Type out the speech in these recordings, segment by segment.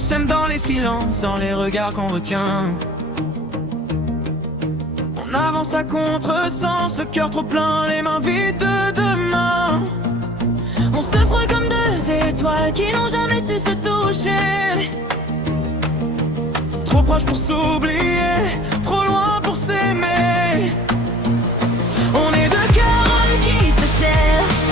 s'aime dans les silences, dans les regards qu'on retient. On avance à contresens, le cœur trop plein, les mains vides de demain. On se frôle comme deux étoiles qui n'ont jamais su se toucher. Trop proche pour s'oublier, trop loin pour s'aimer. On est deux cœurs qui se cherchent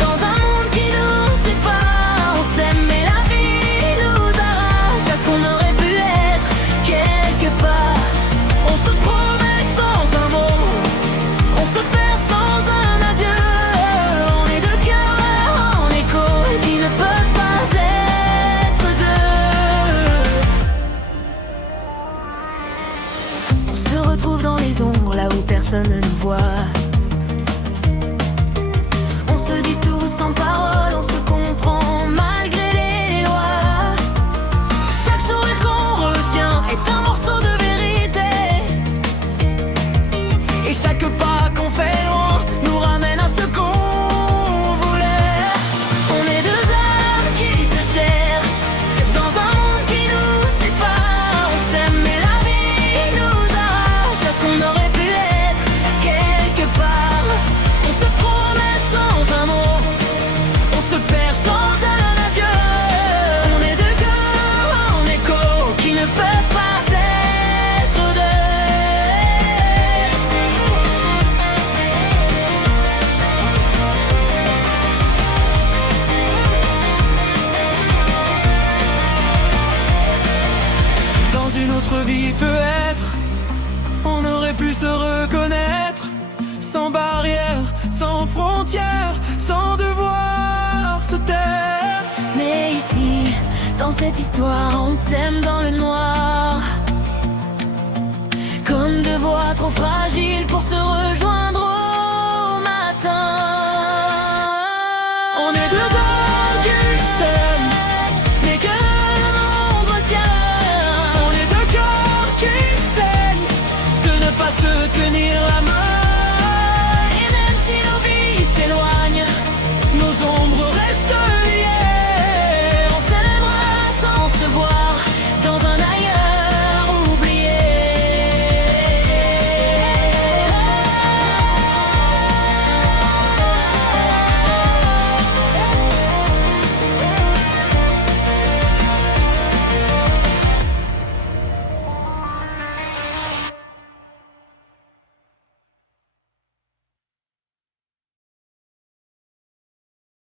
dans un monde qui nous sépare. On s'aime mais la vie nous arrache à ce qu'on aurait pu être quelque part. On se promet sans un mot, on se perd sans un adieu. On est deux cœurs en écho qui ne peuvent pas être deux. On se retrouve dans les ombres là où personne ne nous voit. On se dit tout sans parole, on se comprend malgré les lois. Chaque sourire qu'on retient est un morceau de vérité. Et chaque pas qu'on fait loin nous ramène à ce qu'on voulait. On est deux âmes qui se cherchent dans un monde qui nous sépare. On s'aime mais la vie nous arrache à ce qu'on aurait pu être quelque part. On se promet sans un mot, On se perd sans un adieu. on est deux cœurs en écho qui ne peuvent pas être deux. Dans une autre vie peut-être on aurait pu se reconnaître, sans barrières, sans frontières, sans devoir se taire. Mais ici, dans cette histoire, on s'aime dans le noir. Comme deux voix trop fragiles pour se rejoindre